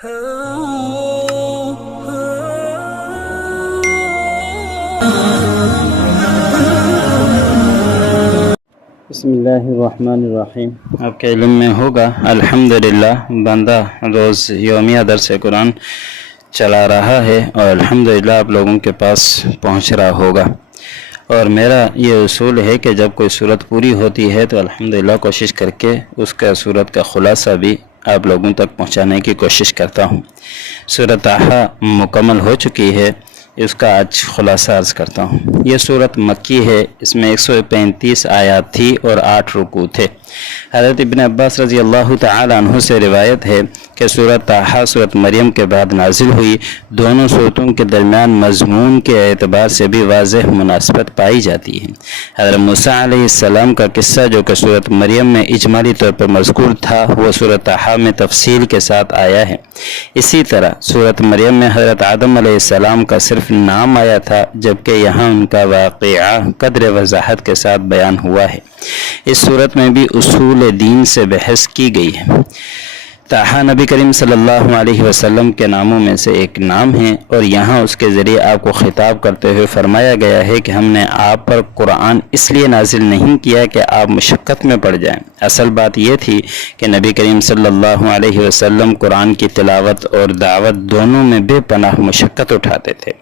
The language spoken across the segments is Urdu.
بسم اللہ الرحمن الرحیم۔ آپ کے علم میں ہوگا الحمدللہ بندہ روز یومیہ درس قرآن چلا رہا ہے اور الحمدللہ آپ لوگوں کے پاس پہنچ رہا ہوگا، اور میرا یہ اصول ہے کہ جب کوئی صورت پوری ہوتی ہے تو الحمدللہ کوشش کر کے اس کا صورت کا خلاصہ بھی آپ لوگوں تک پہنچانے کی کوشش کرتا ہوں۔ سورۃ طٰہٰ مکمل ہو چکی ہے، اس کا آج خلاصہ عرض کرتا ہوں۔ یہ سورت مکی ہے، اس میں 135 آیات تھی اور 8 رکوع تھے۔ حضرت ابن عباس رضی اللہ تعالی عنہ سے روایت ہے کہ سورۃ طٰہٰ سورۃ مریم کے بعد نازل ہوئی۔ دونوں صورتوں کے درمیان مضمون کے اعتبار سے بھی واضح مناسبت پائی جاتی ہے۔ حضرت موسیٰ علیہ السلام کا قصہ جو کہ سورۃ مریم میں اجمالی طور پر مذکور تھا، وہ سورۃ طٰہٰ میں تفصیل کے ساتھ آیا ہے۔ اسی طرح سورۃ مریم میں حضرت آدم علیہ السلام کا صرف نام آیا تھا، جبکہ یہاں ان کا واقعہ قدر وضاحت کے ساتھ بیان ہوا ہے۔ اس صورت میں بھی اصول دین سے بحث کی گئی ہے۔ طٰہٰ نبی کریم صلی اللہ علیہ وسلم کے ناموں میں سے ایک نام ہے، اور یہاں اس کے ذریعے آپ کو خطاب کرتے ہوئے فرمایا گیا ہے کہ ہم نے آپ پر قرآن اس لیے نازل نہیں کیا کہ آپ مشقت میں پڑ جائیں۔ اصل بات یہ تھی کہ نبی کریم صلی اللہ علیہ وسلم قرآن کی تلاوت اور دعوت دونوں میں بے پناہ مشقت اٹھاتے تھے۔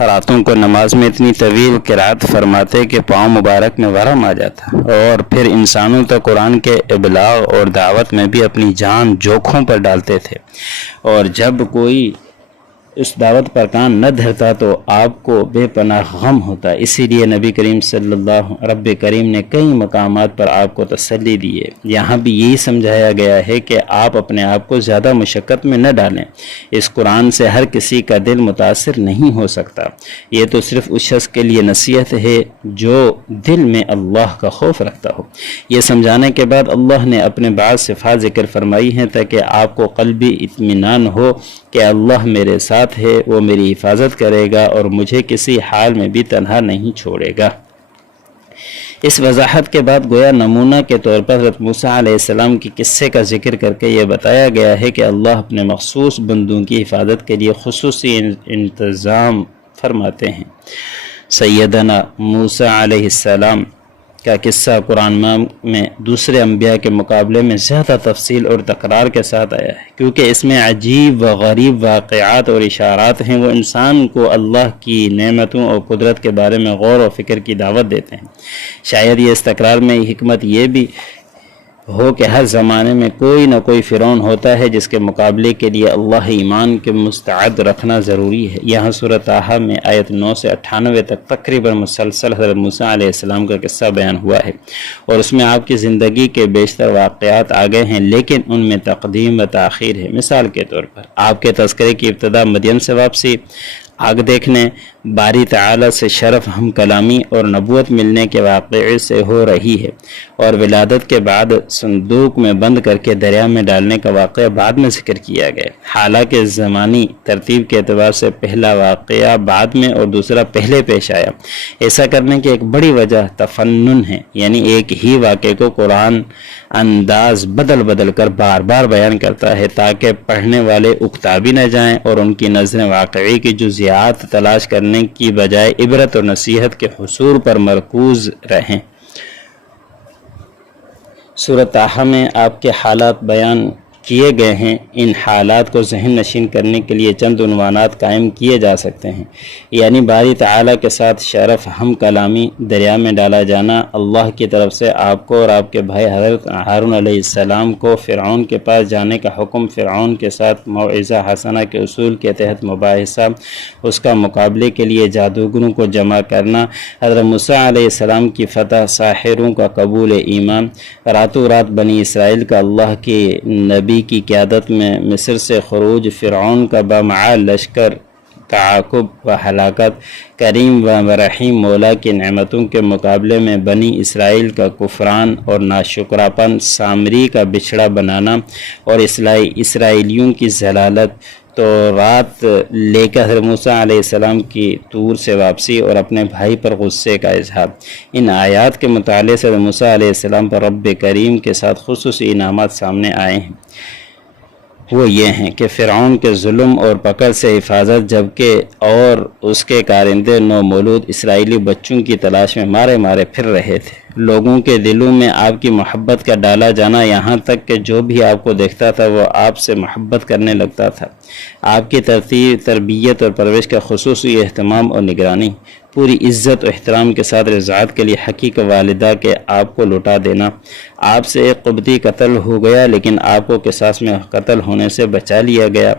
راتوں کو نماز میں اتنی طویل قرات فرماتے کہ پاؤں مبارک میں ورم آ جاتا، اور پھر انسانوں تک قرآن کے ابلاغ اور دعوت میں بھی اپنی جان جوکھوں پر ڈالتے تھے، اور جب کوئی اس دعوت پر کان نہ دھرتا تو آپ کو بے پناہ غم ہوتا۔ اسی لیے نبی کریم صلی اللہ رب کریم نے کئی مقامات پر آپ کو تسلی دی ہے۔ یہاں بھی یہی سمجھایا گیا ہے کہ آپ اپنے آپ کو زیادہ مشقت میں نہ ڈالیں۔ اس قرآن سے ہر کسی کا دل متاثر نہیں ہو سکتا۔ یہ تو صرف اس شخص کے لیے نصیحت ہے جو دل میں اللہ کا خوف رکھتا ہو۔ یہ سمجھانے کے بعد اللہ نے اپنے بعض صفات ذکر فرمائی ہیں تاکہ آپ کو قلبی اطمینان ہو کہ اللہ میرے ساتھ ہے، وہ میری حفاظت کرے گا اور مجھے کسی حال میں بھی تنہا نہیں چھوڑے گا۔ اس وضاحت کے بعد گویا نمونہ کے طور پر حضرت موسیٰ علیہ السلام کی قصے کا ذکر کر کے یہ بتایا گیا ہے کہ اللہ اپنے مخصوص بندوں کی حفاظت کے لیے خصوصی انتظام فرماتے ہیں۔ سیدنا موسیٰ علیہ السلام کا قصہ قرآن میں دوسرے انبیاء کے مقابلے میں زیادہ تفصیل اور تکرار کے ساتھ آیا ہے، کیونکہ اس میں عجیب و غریب واقعات اور اشارات ہیں۔ وہ انسان کو اللہ کی نعمتوں اور قدرت کے بارے میں غور و فکر کی دعوت دیتے ہیں۔ شاید یہ اس تکرار میں حکمت یہ بھی ہو کہ ہر زمانے میں کوئی نہ کوئی فرعون ہوتا ہے جس کے مقابلے کے لیے اللہ ایمان کے مستعد رکھنا ضروری ہے۔ یہاں سورۃ طٰہٰ میں آیت 9 سے 98 تک تقریباً مسلسل حضرت موسیٰ علیہ السلام کا قصہ بیان ہوا ہے، اور اس میں آپ کی زندگی کے بیشتر واقعات آگے ہیں، لیکن ان میں تقدیم و تاخیر ہے۔ مثال کے طور پر آپ کے تذکرے کی ابتدا مدین سے واپسی، آگ دیکھنے، باری تعالی سے شرف ہم کلامی اور نبوت ملنے کے واقعے سے ہو رہی ہے، اور ولادت کے بعد صندوق میں بند کر کے دریا میں ڈالنے کا واقعہ بعد میں ذکر کیا گیا۔ حالانکہ زمانی ترتیب کے اعتبار سے پہلا واقعہ بعد میں اور دوسرا پہلے پیش آیا۔ ایسا کرنے کی ایک بڑی وجہ تفنن ہے، یعنی ایک ہی واقعے کو قرآن انداز بدل بدل کر بار بار بیان کرتا ہے تاکہ پڑھنے والے اکتا بھی نہ جائیں اور ان کی نظریں واقعی کی جزیات تلاش کرنے کی بجائے عبرت اور نصیحت کے حصول پر مرکوز رہیں۔ سورۃ طٰہٰ میں آپ کے حالات بیان کیے گئے ہیں۔ ان حالات کو ذہن نشین کرنے کے لیے چند عنوانات قائم کیے جا سکتے ہیں، یعنی باری تعالیٰ کے ساتھ شرف ہم کلامی، دریا میں ڈالا جانا، اللہ کی طرف سے آپ کو اور آپ کے بھائی حضرت ہارون علیہ السلام کو فرعون کے پاس جانے کا حکم، فرعون کے ساتھ موعظہ حسنہ کے اصول کے تحت مباحثہ، اس کا مقابلے کے لیے جادوگروں کو جمع کرنا، حضرت موسیٰ علیہ السلام کی فتح، ساحروں کا قبول ایمان، راتوں رات بنی اسرائیل کا اللہ کے نبی کی قیادت میں مصر سے خروج، فرعون کا بامعال لشکر تعاقب و ہلاکت، کریم و رحیم مولا کی نعمتوں کے مقابلے میں بنی اسرائیل کا کفران اور ناشکراپن، سامری کا بچھڑا بنانا اور اسرائیلیوں کی ضلالت، تو رات لے کر حضرت موسیٰ علیہ السلام کی طور سے واپسی اور اپنے بھائی پر غصے کا اظہار۔ ان آیات کے مطالعے سے حضرت موسیٰ علیہ السلام پر رب کریم کے ساتھ خصوصی انعامات سامنے آئے ہیں۔ وہ یہ ہیں کہ فرعون کے ظلم اور پکڑ سے حفاظت، جبکہ اور اس کے کارندے نومولود اسرائیلی بچوں کی تلاش میں مارے مارے پھر رہے تھے۔ لوگوں کے دلوں میں آپ کی محبت کا ڈالا جانا، یہاں تک کہ جو بھی آپ کو دیکھتا تھا وہ آپ سے محبت کرنے لگتا تھا۔ آپ کی تربیت اور پرورش کا خصوصی اہتمام اور نگرانی، پوری عزت و احترام کے ساتھ رضاعت کے لیے حقیقی والدہ کے آپ کو لوٹا دینا۔ آپ سے ایک قبطی قتل ہو گیا لیکن آپ کو قصاص میں قتل ہونے سے بچا لیا گیا۔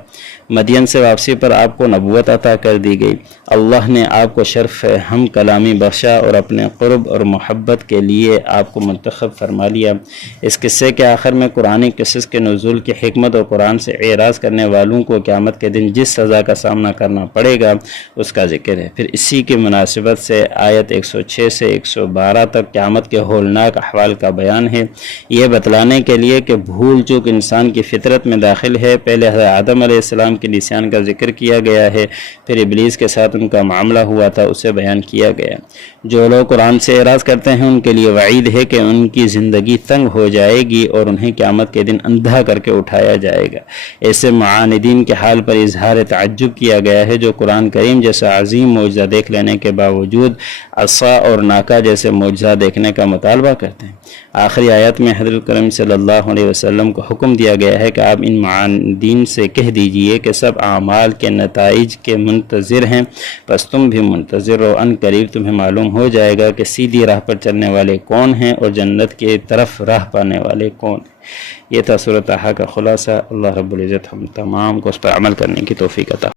مدین سے واپسی پر آپ کو نبوت عطا کر دی گئی۔ اللہ نے آپ کو شرف ہم کلامی بخشا اور اپنے قرب اور محبت کے لیے آپ کو منتخب فرما لیا۔ اس قصے کے آخر میں قرآن قصص کے نزول کی حکمت اور قرآن سے اعراض کرنے والوں کو قیامت کے دن جس سزا کا سامنا کرنا پڑے گا اس کا ذکر ہے۔ پھر اسی کی مناسبت سے آیت 106 سے 112 تک قیامت کے ہولناک احوال کا بیان ہے، یہ بتلانے کے لیے کہ بھول چوک انسان کی فطرت میں داخل ہے۔ پہلے حضرت آدم علیہ السلام کے نسیان کا ذکر کیا گیا ہے، پھر ابلیس کے ساتھ ان کا معاملہ ہوا تھا اسے بیان کیا گیا۔ جو لوگ قرآن سے اعراض کرتے ہیں ان کے لیے وعید ہے کہ ان کی زندگی تنگ ہو جائے گی اور انہیں قیامت کے دن اندھا کر کے اٹھایا جائے گا۔ ایسے معاندین کے حال پر اظہار تعجب کیا گیا ہے جو قرآن کریم جیسا عظیم معجزہ دیکھ لینے کے باوجود عصا اور ناکہ جیسے معجزہ دیکھنے کا مطالبہ کرتے ہیں۔ آخری آیت میں حضرت کریم صلی اللہ علیہ وسلم کو حکم دیا گیا ہے کہ آپ ان معاندین سے کہہ دیجئے کہ سب اعمال کے نتائج کے منتظر ہیں، پس تم بھی منتظر رہو، ان قریب تمہیں معلوم ہو جائے گا کہ سیدھی راہ پر چلنے والے کون ہیں اور جنت کی طرف راہ پانے والے کون ہیں۔ یہ تھا سورۃ طٰہٰ کا خلاصہ۔ اللہ رب العزت ہم تمام کو اس پر عمل کرنے کی توفیق عطا